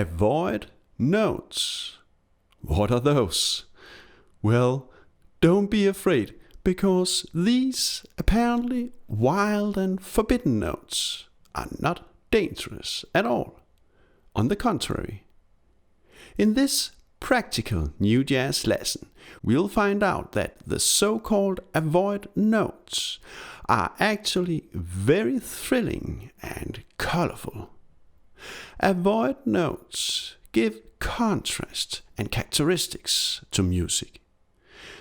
Avoid notes. What are those? Well, don't be afraid, because these apparently wild and forbidden notes are not dangerous at all. On the contrary. In this practical new jazz lesson, we'll find out that the so-called avoid notes are actually very thrilling and colorful. Avoid notes give contrast and characteristics to music.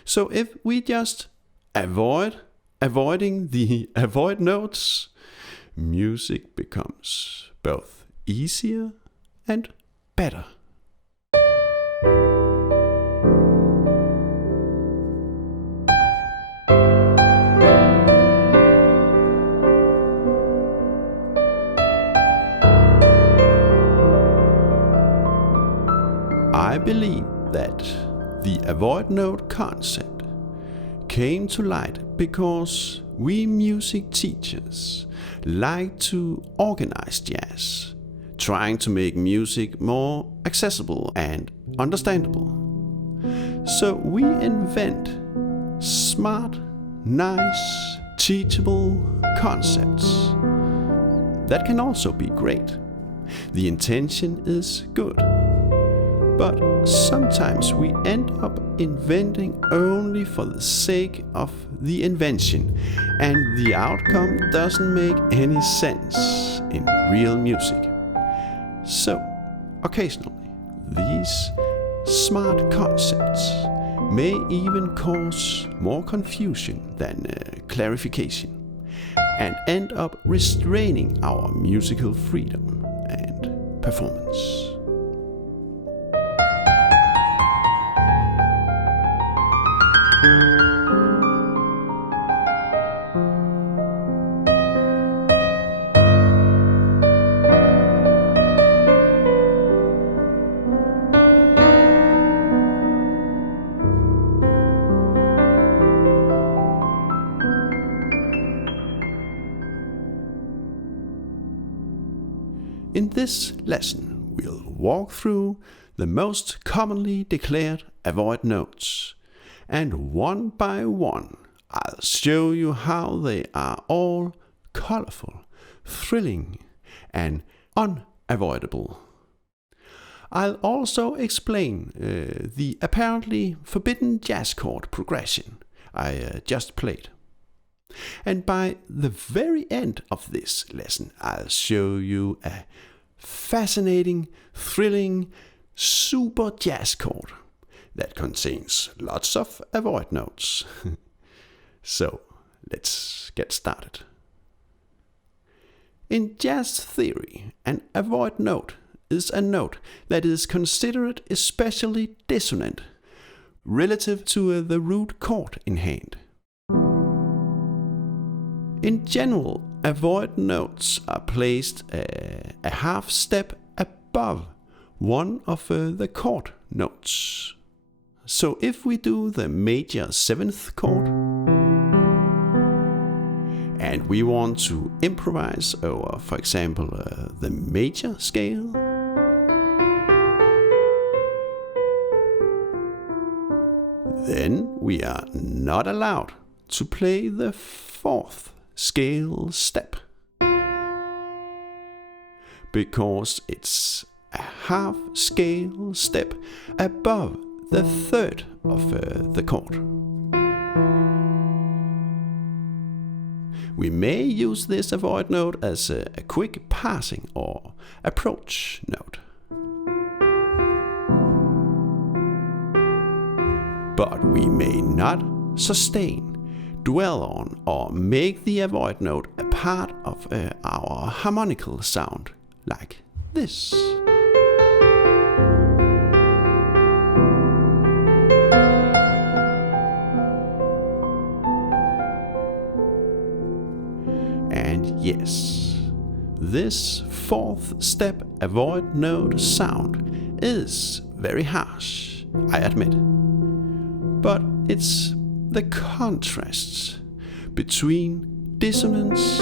So if we just avoiding the avoid notes, music becomes both easier and better. I believe that the avoid note concept came to light because we music teachers like to organize jazz, trying to make music more accessible and understandable. So we invent smart, nice, teachable concepts. That can also be great. The intention is good. But sometimes we end up inventing only for the sake of the invention, and the outcome doesn't make any sense in real music. So, occasionally, these smart concepts may even cause more confusion than clarification, and end up restraining our musical freedom and performance. In this lesson, we'll walk through the most commonly declared avoid notes, and one by one I'll show you how they are all colorful, thrilling, and unavoidable. I'll also explain the apparently forbidden jazz chord progression I just played. And by the very end of this lesson, I'll show you a fascinating, thrilling, super jazz chord that contains lots of avoid notes. So, let's get started. In jazz theory, an avoid note is a note that is considered especially dissonant relative to the root chord in hand. In general, avoid notes are placed a half step above one of the chord notes. So if we do the major 7th chord, and we want to improvise over, for example, the major scale, then we are not allowed to play the 4th scale step, because it's a half scale step above the 3rd of the chord. We may use this avoid note as a quick passing or approach note. But we may not sustain, dwell on, or make the avoid note a part of our harmonical sound, like this. And yes, this 4th step avoid note sound is very harsh, I admit. But it's the contrasts between dissonance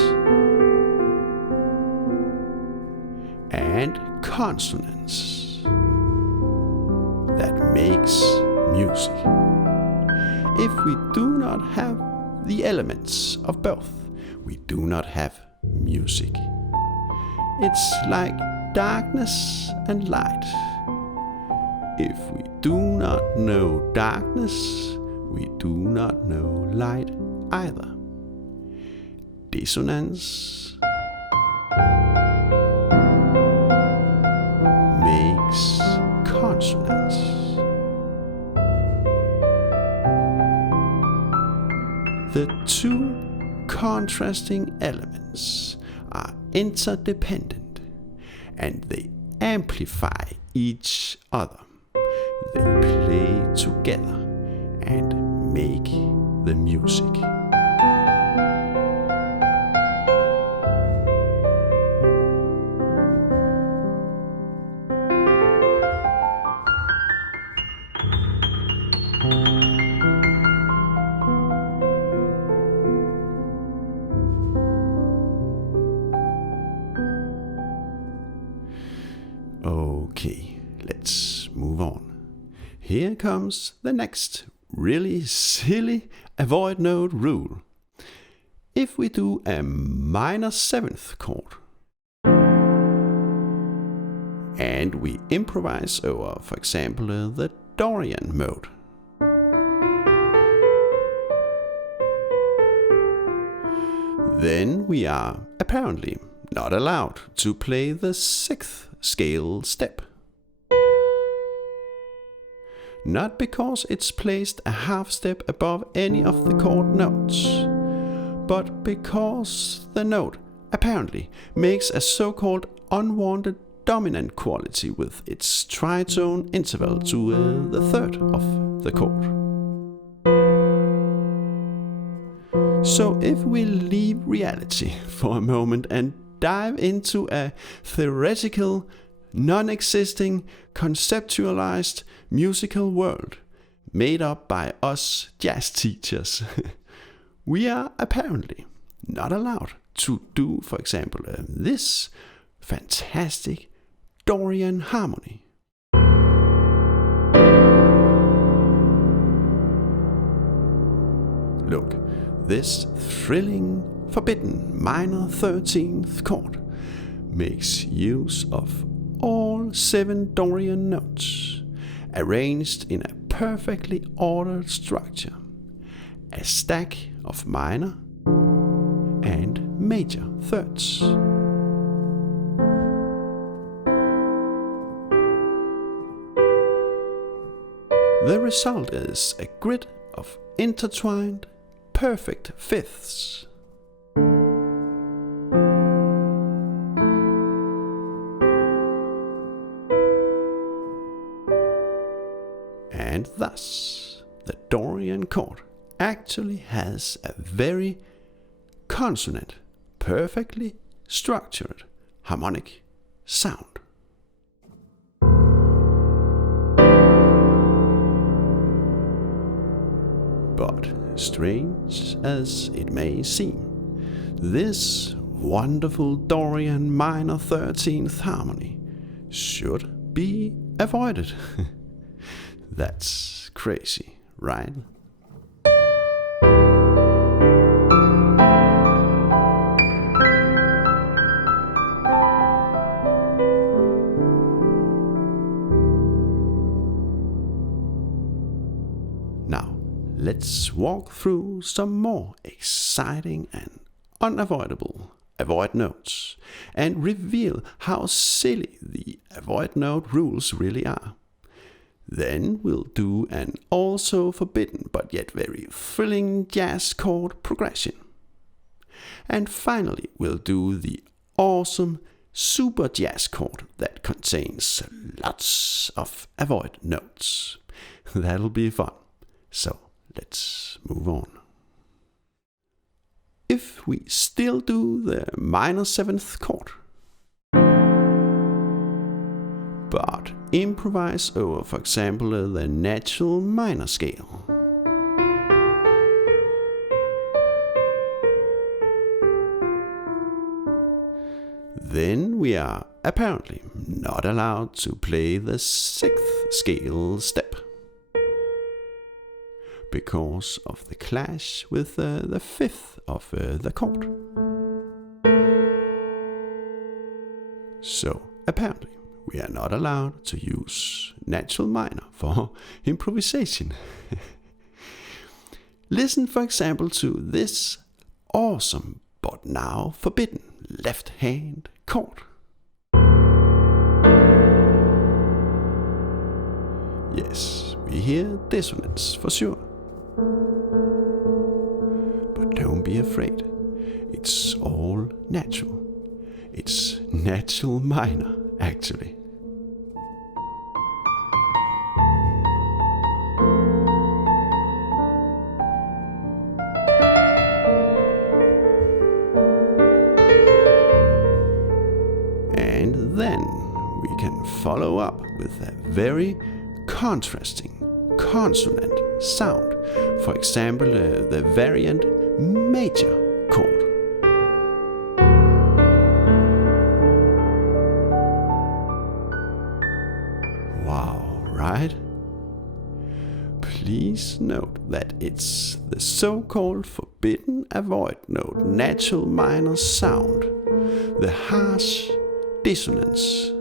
and consonance makes music. If we do not have the elements of both, we do not have music. It's like darkness and light. If we do not know darkness, we do not know light either. Dissonance makes consonance. The two contrasting elements are interdependent and they amplify each other. They play together and make the music. Okay, let's move on. Here comes the next really silly avoid note rule. If we do a minor seventh chord and we improvise over, for example, the Dorian mode, then we are apparently not allowed to play the sixth scale step. Not because it's placed a half step above any of the chord notes, but because the note apparently makes a so-called unwanted dominant quality with its tritone interval to the third of the chord. So if we leave reality for a moment and dive into a theoretical, non-existing, conceptualized musical world made up by us jazz teachers, we are apparently not allowed to do, for example, this fantastic Dorian harmony. Look, this thrilling, forbidden minor 13th chord makes use of all 7 Dorian notes arranged in a perfectly ordered structure, a stack of minor and major thirds. The result is a grid of intertwined, perfect fifths. And thus, the Dorian chord actually has a very consonant, perfectly structured harmonic sound. But strange as it may seem, this wonderful Dorian minor 13th harmony should be avoided. That's crazy, right? Now, let's walk through some more exciting and unavoidable avoid notes and reveal how silly the avoid note rules really are. Then we'll do an also forbidden but yet very thrilling jazz chord progression. And finally we'll do the awesome super jazz chord that contains lots of avoid notes. That'll be fun. So let's move on. If we still do the minor 7th chord, but improvise over, for example, the natural minor scale, then we are apparently not allowed to play the 6th scale step because of the clash with the 5th of the chord. So apparently we are not allowed to use natural minor for improvisation. Listen for example to this awesome but now forbidden left hand chord. Yes, we hear dissonance for sure. But don't be afraid, it's all natural. It's natural minor, actually. And then we can follow up with a very contrasting consonant sound. For example, the variant major chord. Wow, right? Please note that it's the so-called forbidden avoid note natural minor sound, the harsh dissonance,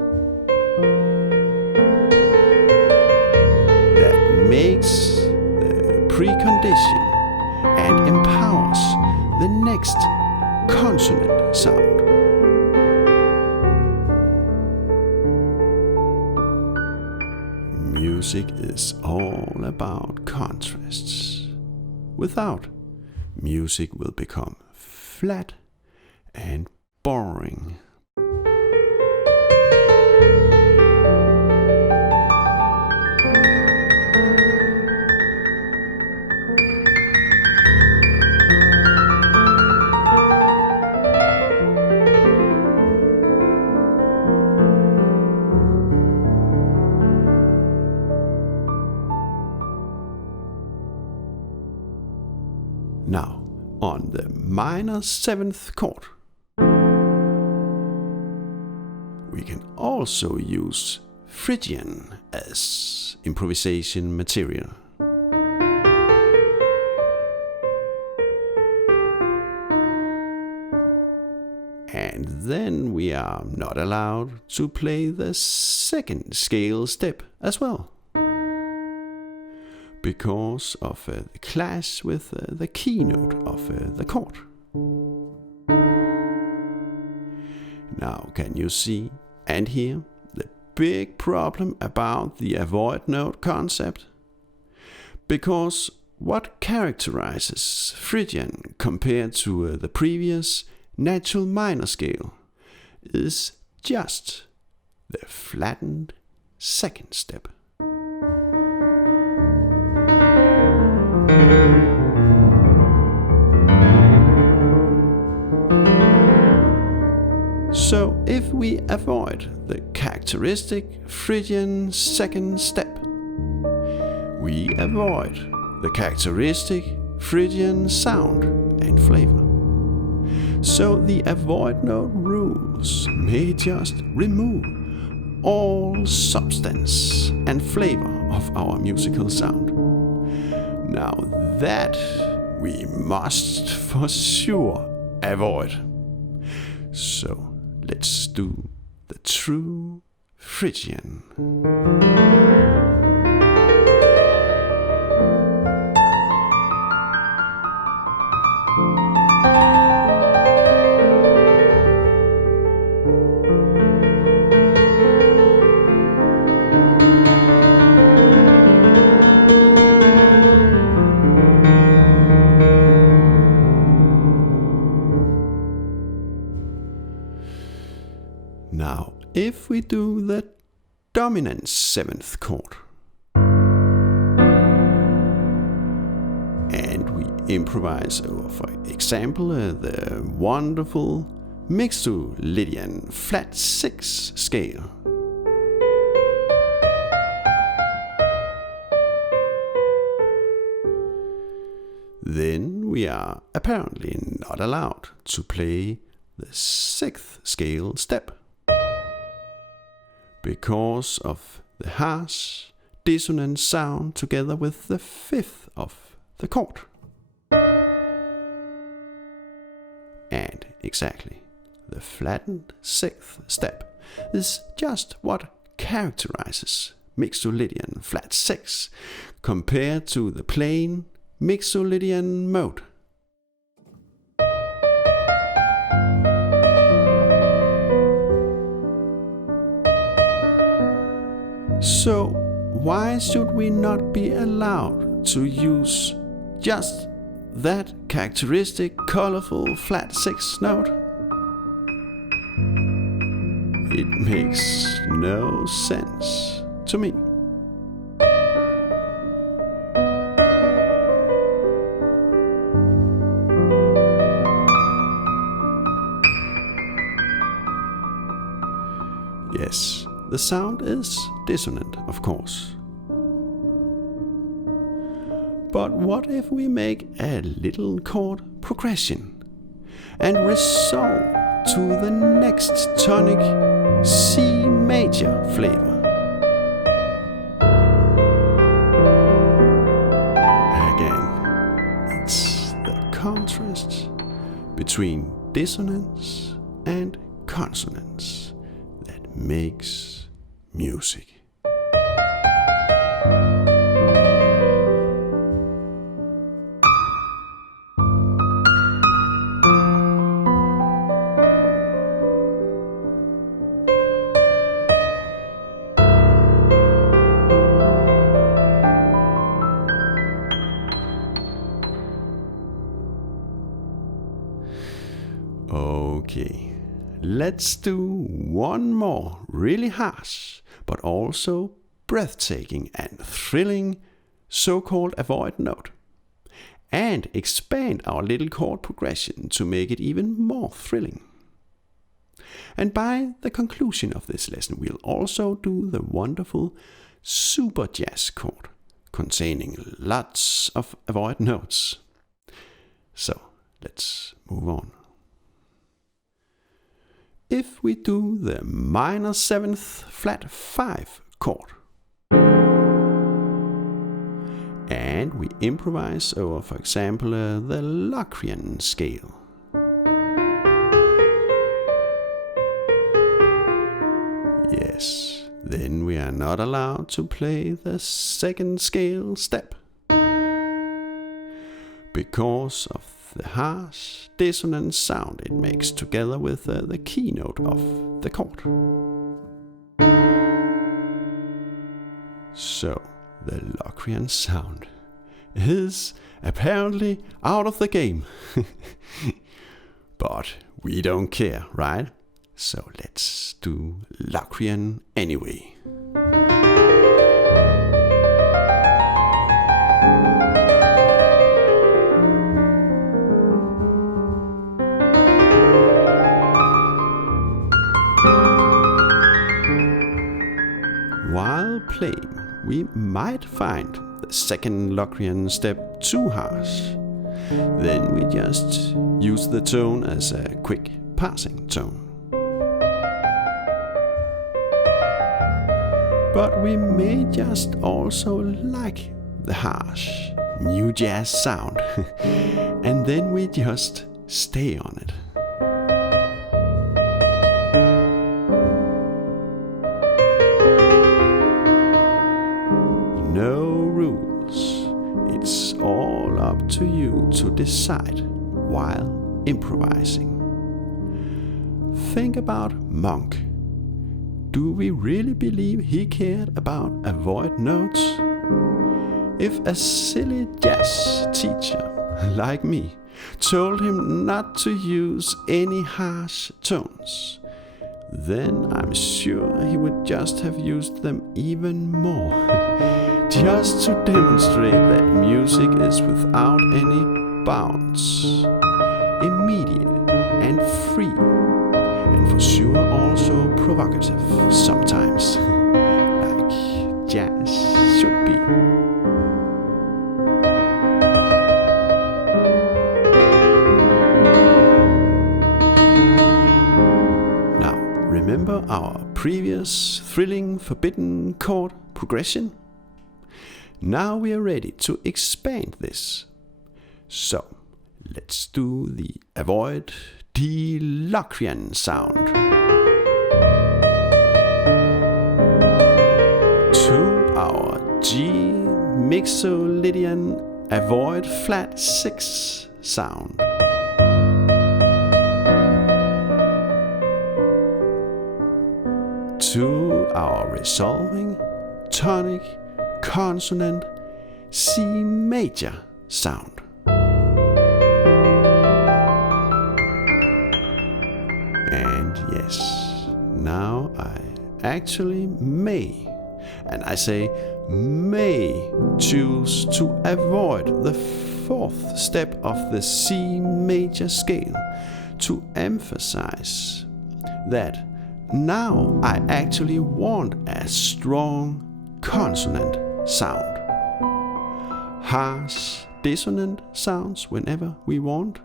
that makes the precondition and empowers the next consonant sound. Music is all about contrasts. Without, music will become flat and boring. Now, on the minor 7th chord, we can also use Phrygian as improvisation material. And then we are not allowed to play the 2nd scale step as well, because of the clash with the keynote of the chord. Now can you see and hear the big problem about the avoid note concept? Because what characterizes Phrygian compared to the previous natural minor scale is just the flattened 2nd step. So if we avoid the characteristic Phrygian 2nd step, we avoid the characteristic Phrygian sound and flavor. So the avoid note rules may just remove all substance and flavor of our musical sound. Now that we must for sure avoid. So let's do the true Phrygian. Now, if we do the dominant 7th chord, and we improvise over, for example, the wonderful Mixolydian flat 6 scale, then we are apparently not allowed to play the 6th scale step. because of the harsh, dissonant sound together with the fifth of the chord. And exactly, the flattened sixth step is just what characterizes Mixolydian flat 6 compared to the plain Mixolydian mode. So why should we not be allowed to use just that characteristic colorful flat 6 note? It makes no sense to me. Yes, the sound is dissonant, of course. But what if we make a little chord progression and resolve to the next tonic C major flavor? Again, it's the contrast between dissonance and consonance that makes music. Okay, let's do one more really harsh, but also breathtaking and thrilling so-called avoid note, and expand our little chord progression to make it even more thrilling. And by the conclusion of this lesson, we'll also do the wonderful super jazz chord, containing lots of avoid notes. So let's move on. If we do the minor 7th flat 5 chord, and we improvise over, for example, the Locrian scale, yes, then we are not allowed to play the second scale step because of the harsh, dissonant sound it makes together with the keynote of the chord. So, the Locrian sound is apparently out of the game. But we don't care, right? So let's do Locrian anyway. While playing, we might find the second Locrian step too harsh. Then we just use the tone as a quick passing tone. But we may just also like the harsh new jazz sound, and then we just stay on it. No rules. It's all up to you to decide while improvising. Think about Monk. Do we really believe he cared about avoid notes? If a silly jazz teacher like me told him not to use any harsh tones, then I'm sure he would just have used them even more. Just to demonstrate that music is without any bounds, immediate and free, and for sure also provocative sometimes, like jazz should be. Now, remember our previous thrilling forbidden chord progression? Now we are ready to expand this. So, let's do the Avoid D-Locrian sound. To our G Mixolydian Avoid Flat 6 sound. To our resolving tonic consonant C major sound. And yes, now I actually may, and I say may, choose to avoid the fourth step of the C major scale to emphasize that now I actually want a strong consonant sound. Harsh dissonant sounds whenever we want.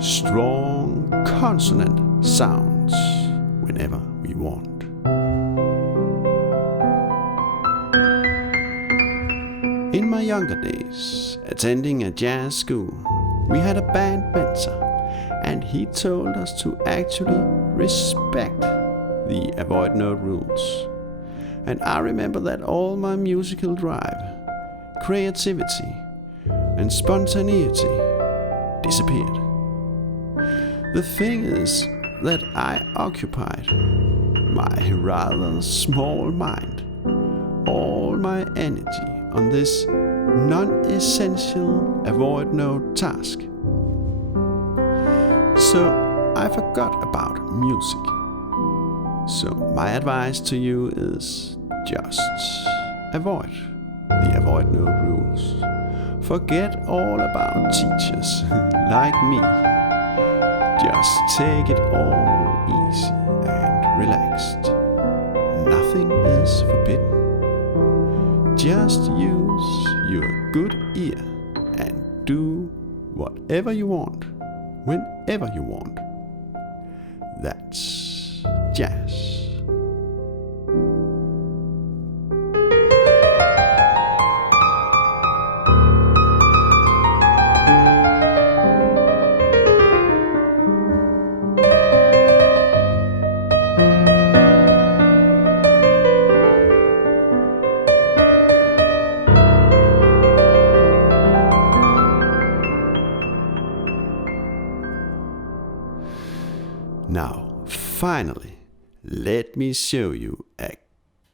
Strong consonant sounds whenever we want. In my younger days, attending a jazz school, we had a band mentor, and he told us to actually respect the avoid note rules. And I remember that all my musical drive, creativity, and spontaneity disappeared. The thing is that I occupied my rather small mind, all my energy on this non-essential avoid note task. So I forgot about music. So my advice to you is just avoid the avoid note rules. Forget all about teachers like me. Just take it all easy and relaxed. Nothing is forbidden. Just use your good ear and do whatever you want, whenever you want. That's jazz. Now, finally, let me show you a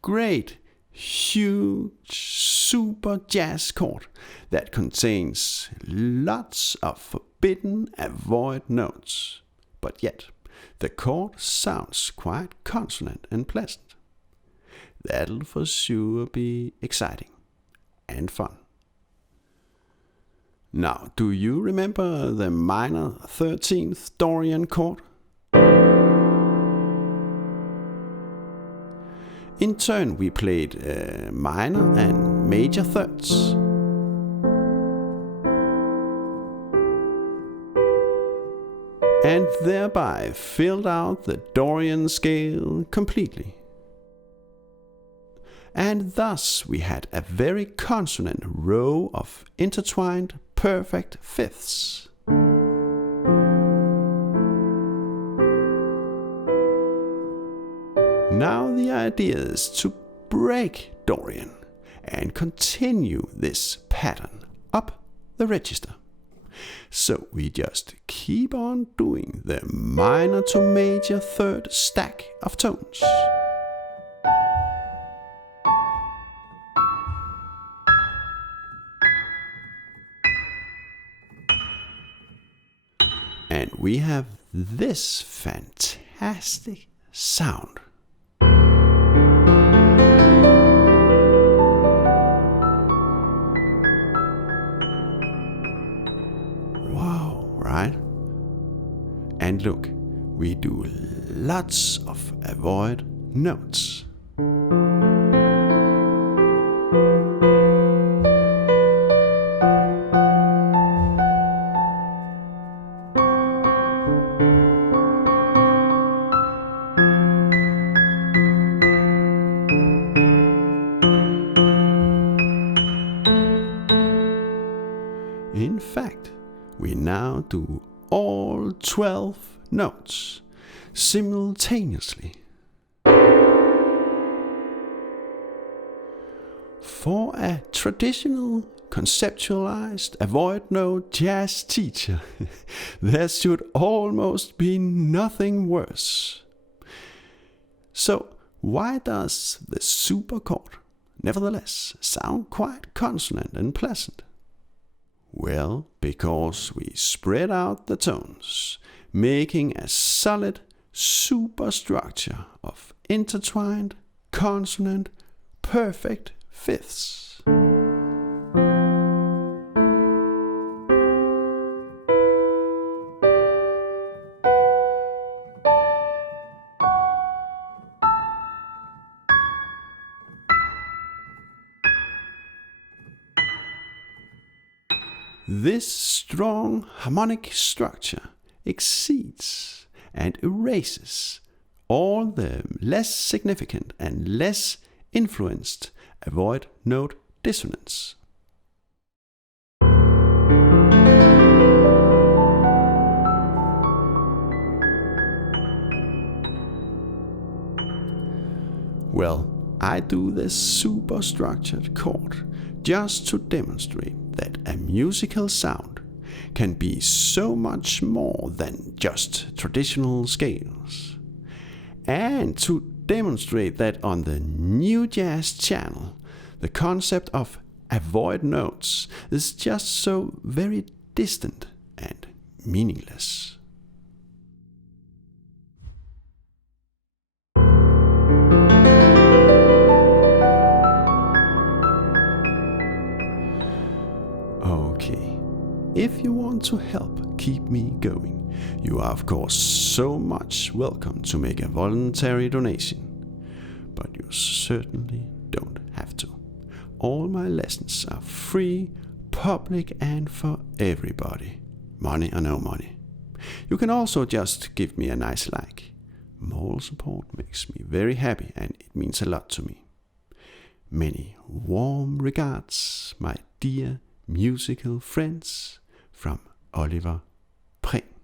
great, huge, super jazz chord that contains lots of forbidden avoid notes. But yet, the chord sounds quite consonant and pleasant. That'll for sure be exciting and fun. Now, do you remember the minor 13th Dorian chord? In turn, we played minor and major thirds. And thereby filled out the Dorian scale completely. And thus we had a very consonant row of intertwined perfect fifths. Now the idea is to break Dorian and continue this pattern up the register. So we just keep on doing the minor to major third stack of tones. And we have this fantastic sound. Right? And look, we do lots of avoid notes. do all 12 notes simultaneously. For a traditional, conceptualized, avoid note jazz teacher, there should almost be nothing worse. So, why does the super chord nevertheless sound quite consonant and pleasant? Well, because we spread out the tones, making a solid superstructure of intertwined, consonant, perfect fifths. This strong harmonic structure exceeds and erases all the less significant and less influenced avoid note dissonance. Well, I do this superstructured chord just to demonstrate that a musical sound can be so much more than just traditional scales. And to demonstrate that on the New Jazz channel, the concept of avoid notes is just so very distant and meaningless. Okay, if you want to help keep me going, you are of course so much welcome to make a voluntary donation. But you certainly don't have to. All my lessons are free, public and for everybody. Money or no money. You can also just give me a nice like. Moral support makes me very happy and it means a lot to me. Many warm regards, my dear musical friends, from Oliver Prehn.